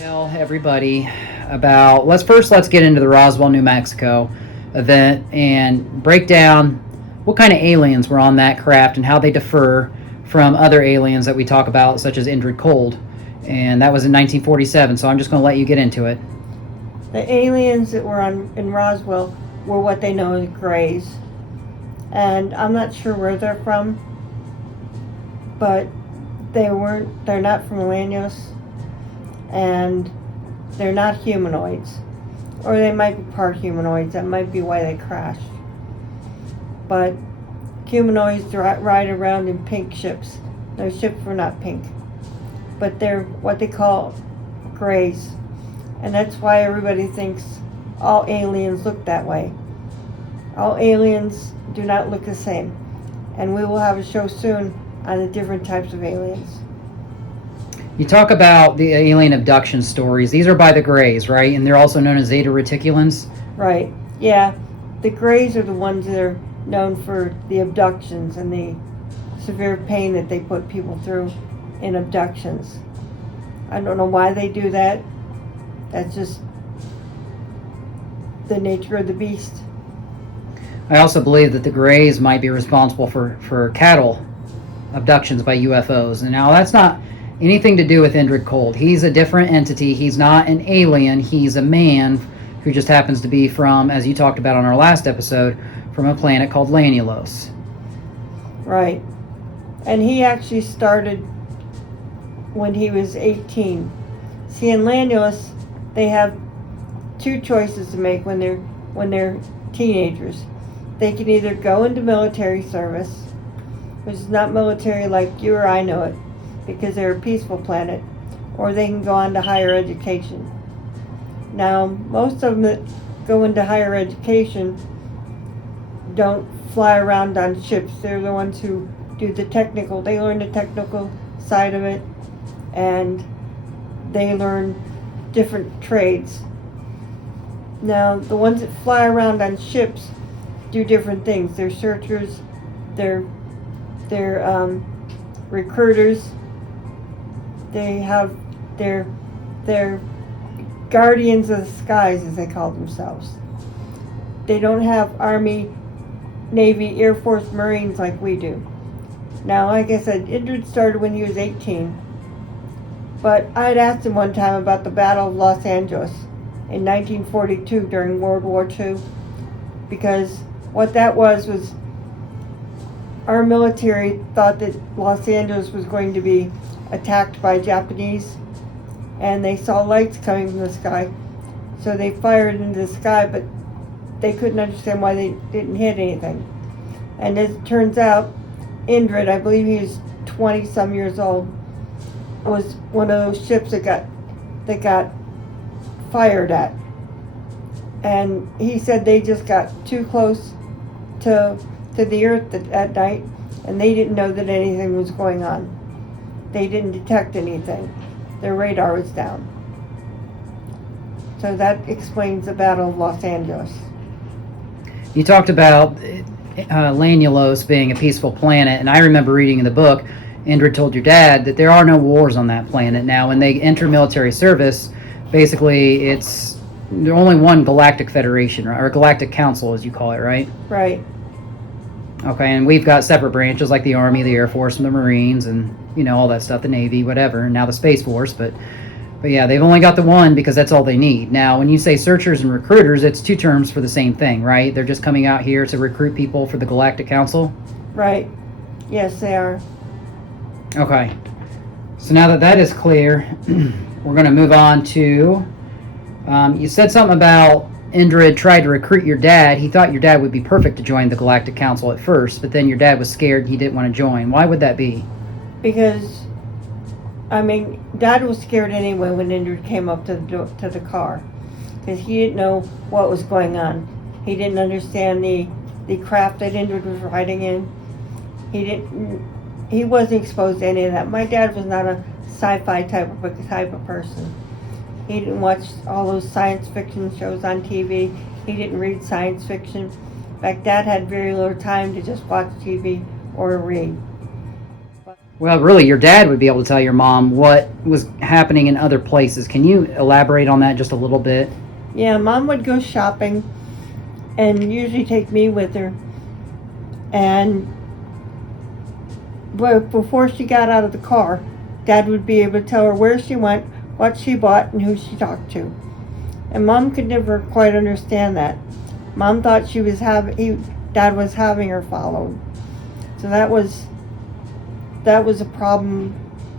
Tell everybody about let's get into the Roswell, New Mexico event and break down what kind of aliens were on that craft and how they differ from other aliens that we talk about, such as Indrid Cold. And that was in 1947, so I'm just going to let you get into it. The aliens that were in Roswell were what they know as Greys. And I'm not sure where they're from, but they're not from Lanulos, and they're not humanoids. Or they might be part humanoids, that might be why they crashed. But humanoids ride around in pink ships. Those ships were not pink, but they're what they call Greys. And that's why everybody thinks all aliens look that way. All aliens do not look the same. And we will have a show soon on the different types of aliens. You talk about the alien abduction stories. These are by the Greys, right? And they're also known as Zeta Reticulans? Right. Yeah. The Greys are the ones that are known for the abductions and the severe pain that they put people through in abductions. I don't know why they do that. That's just the nature of the beast. I also believe that the Greys might be responsible for cattle abductions by UFOs. And now that's not anything to do with Indrid Cold. He's a different entity. He's not an alien. He's a man who just happens to be from, as you talked about on our last episode, from a planet called Lanulos. Right. And he actually started when he was 18. See, in Lanulos, they have two choices to make when they're teenagers. They can either go into military service, which is not military like you or I know it, because they're a peaceful planet, or they can go on to higher education. Now, most of them that go into higher education don't fly around on ships. They're the ones who do they learn the technical side of it, and they learn different trades. Now, the ones that fly around on ships do different things. They're searchers, they're recruiters, they're guardians of the skies, as they call themselves. They don't have Army, Navy, Air Force, Marines like we do. Now, like I said, Indrid started when he was 18. But I had asked him one time about the Battle of Los Angeles in 1942 during World War II, because what that was our military thought that Los Angeles was going to be attacked by Japanese, and they saw lights coming from the sky, so they fired into the sky, but they couldn't understand why they didn't hit anything. And as it turns out, Indrid, I believe he was 20 some years old, was one of those ships that got fired at. And he said they just got too close to the earth at night, and they didn't know that anything was going on. They didn't detect anything. Their radar was down. So that explains the Battle of Los Angeles. You talked about Lanulos being a peaceful planet, and I remember reading in the book, Indrid told your dad that there are no wars on that planet. Now, when they enter military service, basically it's there's only one galactic federation, or galactic council, as you call it, right? Right. Okay, and we've got separate branches like the Army, the Air Force, and the Marines, and all that stuff, the Navy, whatever, and now the Space Force. But yeah, they've only got the one because that's all they need. Now, when you say searchers and recruiters, it's two terms for the same thing, right? They're just coming out here to recruit people for the Galactic Council? Right. Yes, they are. Okay. So now that is clear, we're going to move on to... you said something about Indrid tried to recruit your dad. He thought your dad would be perfect to join the Galactic Council at first, but then your dad was scared he didn't want to join. Why would that be? Because, Dad was scared anyway when Indrid came up to the car, because he didn't know what was going on. He didn't understand the craft that Indrid was riding in. He wasn't exposed to any of that. My dad was not a sci-fi type of person. He didn't watch all those science fiction shows on TV. He didn't read science fiction. In fact, Dad had very little time to just watch TV or read. Well, really, your dad would be able to tell your mom what was happening in other places. Can you elaborate on that just a little bit? Yeah, Mom would go shopping and usually take me with her. And before she got out of the car, Dad would be able to tell her where she went, what she bought, and who she talked to. And Mom could never quite understand that. Mom thought Dad was having her followed. So that was a problem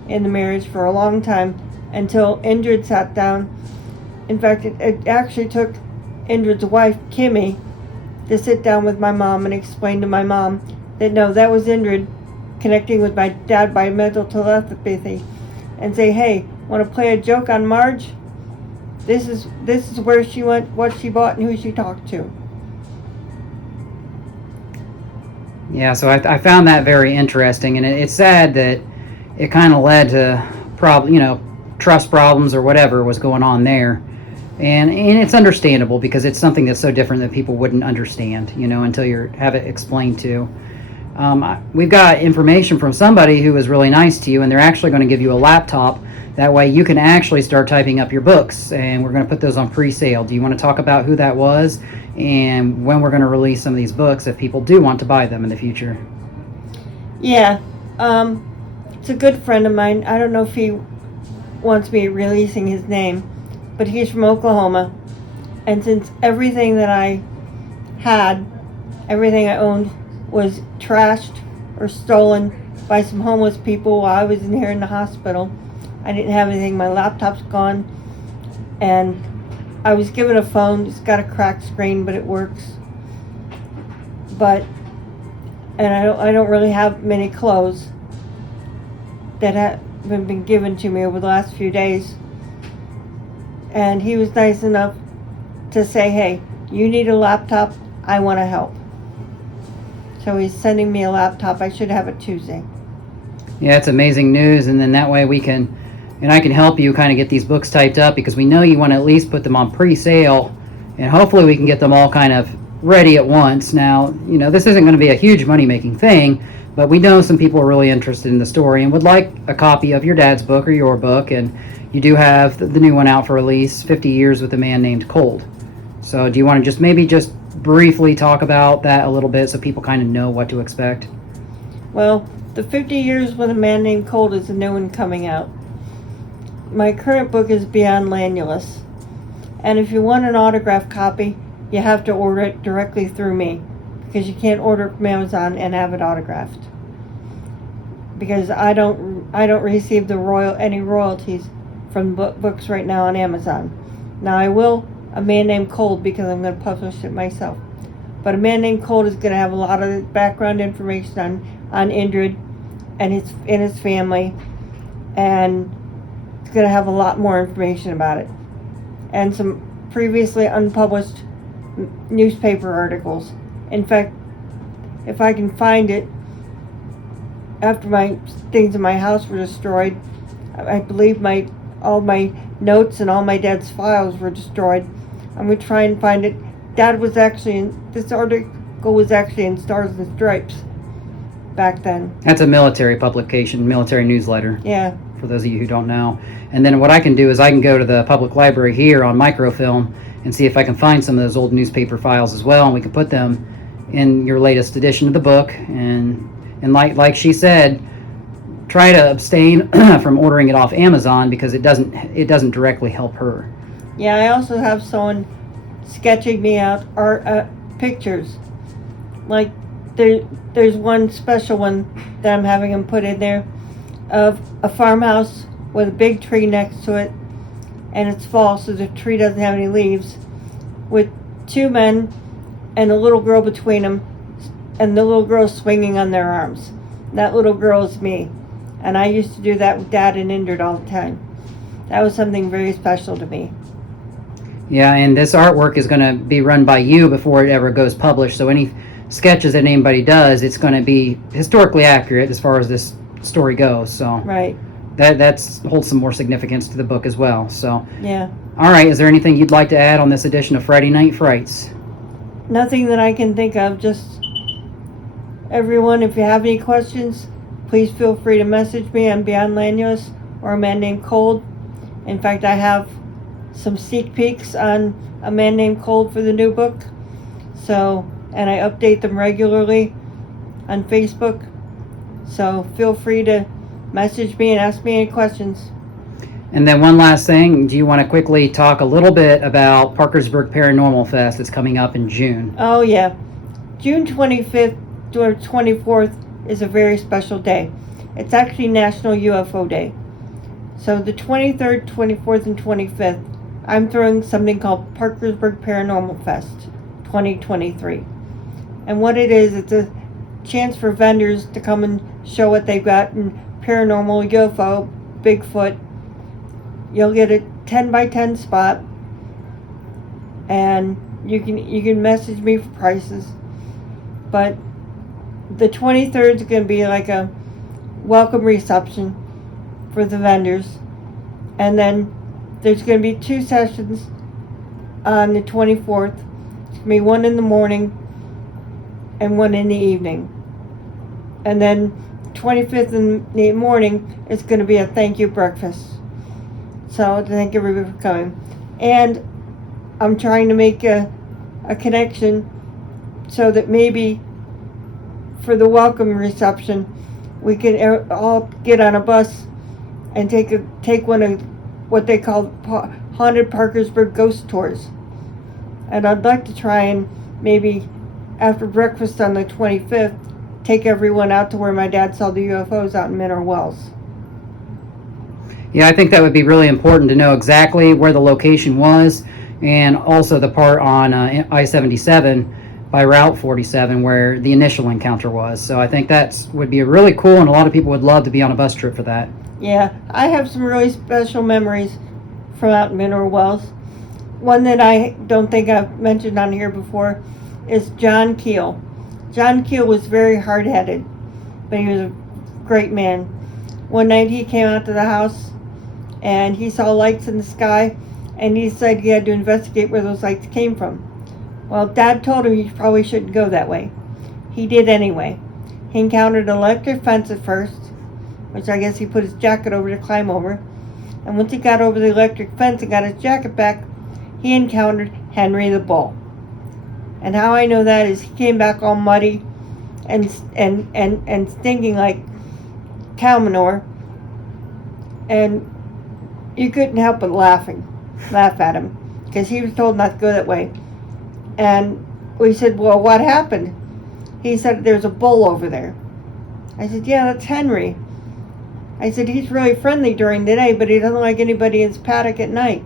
in the marriage for a long time until Indrid sat down. In fact, it actually took Indrid's wife, Kimmy, to sit down with my mom and explain to my mom that no, that was Indrid connecting with my dad by mental telepathy, and say, hey, want to play a joke on Marge? This is where she went, what she bought, and who she talked to. Yeah, so I found that very interesting, and it's sad that it kind of led to trust problems or whatever was going on there. And it's understandable because it's something that's so different that people wouldn't understand, until you have it explained to. We've got information from somebody who was really nice to you, and they're actually going to give you a laptop. That way you can actually start typing up your books, and we're going to put those on pre-sale. Do you want to talk about who that was and when we're going to release some of these books if people do want to buy them in the future? Yeah, it's a good friend of mine. I don't know if he wants me releasing his name, but he's from Oklahoma. And since everything that I had, everything I owned, was trashed or stolen by some homeless people while I was in here in the hospital, I didn't have anything. My laptop's gone, and I was given a phone. It's got a cracked screen, but it works. And I don't really have many clothes that have been given to me over the last few days. And he was nice enough to say, hey, you need a laptop, I want to help. So he's sending me a laptop. I should have it Tuesday. Yeah, it's amazing news, and then that way I can help you kind of get these books typed up, because we know you want to at least put them on pre-sale, and hopefully we can get them all kind of ready at once. Now, this isn't going to be a huge money-making thing, but we know some people are really interested in the story and would like a copy of your dad's book or your book, and you do have the new one out for release, 50 Years with a Man Named Cold. So do you want to just briefly talk about that a little bit so people kind of know what to expect? Well, the 50 Years with a Man Named Cold is a new one coming out. My current book is Beyond Lanulos. And if you want an autographed copy, you have to order it directly through me, because you can't order it from Amazon and have it autographed. Because I don't receive any royalties from books right now on Amazon. Now I will A Man Named Cold, because I'm going to publish it myself. But A Man Named Cold is going to have a lot of background information on Indrid and his family, and it's going to have a lot more information about it, and some previously unpublished newspaper articles. In fact, if I can find it, after my things in my house were destroyed, I believe all my notes and all my dad's files were destroyed. I'm going to try and find it. This article was actually in Stars and Stripes back then. That's a military publication, military newsletter. Yeah. For those of you who don't know. And then what I can do is I can go to the public library here on microfilm and see if I can find some of those old newspaper files as well, and we can put them in your latest edition of the book. And like she said, try to abstain from ordering it off Amazon, because it doesn't directly help her. Yeah, I also have someone sketching me out pictures. Like there's one special one that I'm having him put in there of a farmhouse with a big tree next to it, and it's fall, so the tree doesn't have any leaves, with two men and a little girl between them, and the little girl swinging on their arms. That little girl is me, and I used to do that with Dad and Indrid all the time. That was something very special to me. Yeah, and this artwork is going to be run by you before it ever goes published, so any sketches that anybody does, it's going to be historically accurate as far as this story goes. So right. That holds some more significance to the book as well. So yeah. All right, is there anything you'd like to add on this edition of Friday Night Frights? Nothing that I can think of. Just everyone, if you have any questions, please feel free to message me on Beyond Lanulos or A Man Named Cold. In fact, I have some sneak peeks on A Man Named Cold for the new book. So, and I update them regularly on Facebook. So feel free to message me and ask me any questions. And then one last thing, do you want to quickly talk a little bit about Parkersburg Paranormal Fest that's coming up in June? Oh yeah, June 25th or 24th is a very special day. It's actually National UFO Day. So the 23rd, 24th, and 25th, I'm throwing something called Parkersburg Paranormal Fest 2023. And what it is, it's a chance for vendors to come and show what they've got in paranormal, UFO, Bigfoot. You'll get a 10 by 10 spot, and you can message me for prices. But the 23rd is going to be like a welcome reception for the vendors, and then there's going to be 2 sessions on the 24th. It's going to be one in the morning and one in the evening, and then 25th in the morning is going to be a thank you breakfast. So thank everybody for coming. And I'm trying to make a connection so that maybe for the welcome reception, we can all get on a bus and take one of what they call haunted Parkersburg ghost tours. And I'd like to try and maybe after breakfast on the 25th, take everyone out to where my dad saw the UFOs out in Mineral Wells. Yeah, I think that would be really important to know exactly where the location was, and also the part on I-77 by Route 47 where the initial encounter was. So I think that would be really cool, and a lot of people would love to be on a bus trip for that. Yeah, I have some really special memories from out in Mineral Wells. One that I don't think I've mentioned on here before is John Keel. John Keel was very hard-headed, but he was a great man. One night he came out to the house and he saw lights in the sky, and he decided he had to investigate where those lights came from. Well, Dad told him he probably shouldn't go that way. He did anyway. He encountered an electric fence at first, which I guess he put his jacket over to climb over. And once he got over the electric fence and got his jacket back, he encountered Henry the Bull. And how I know that is he came back all muddy and stinking like cow manure. And you couldn't help but laugh at him, because he was told not to go that way. And we said, well, what happened? He said, there's a bull over there. I said, yeah, that's Henry. I said, he's really friendly during the day, but he doesn't like anybody in his paddock at night.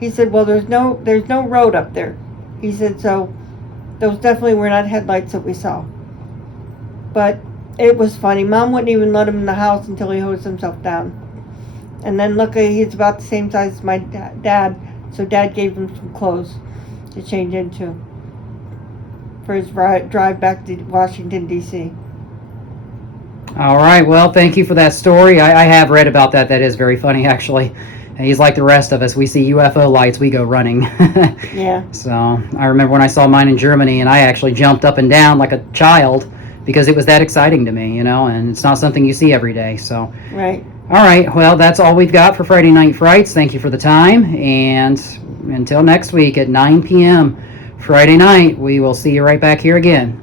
He said, well, there's no road up there. He said, so those definitely were not headlights that we saw. But it was funny. Mom wouldn't even let him in the house until he hosed himself down. And then luckily he's about the same size as my dad, so Dad gave him some clothes to change into for his drive back to Washington, D.C. All right, well, thank you for that story. I have read about that. That is very funny, actually. And he's like the rest of us. We see UFO lights, we go running. Yeah. So I remember when I saw mine in Germany, and I actually jumped up and down like a child because it was that exciting to me, and it's not something you see every day. So. Right. All right, well, that's all we've got for Friday Night Frights. Thank you for the time, and until next week at 9 p.m. Friday night, we will see you right back here again.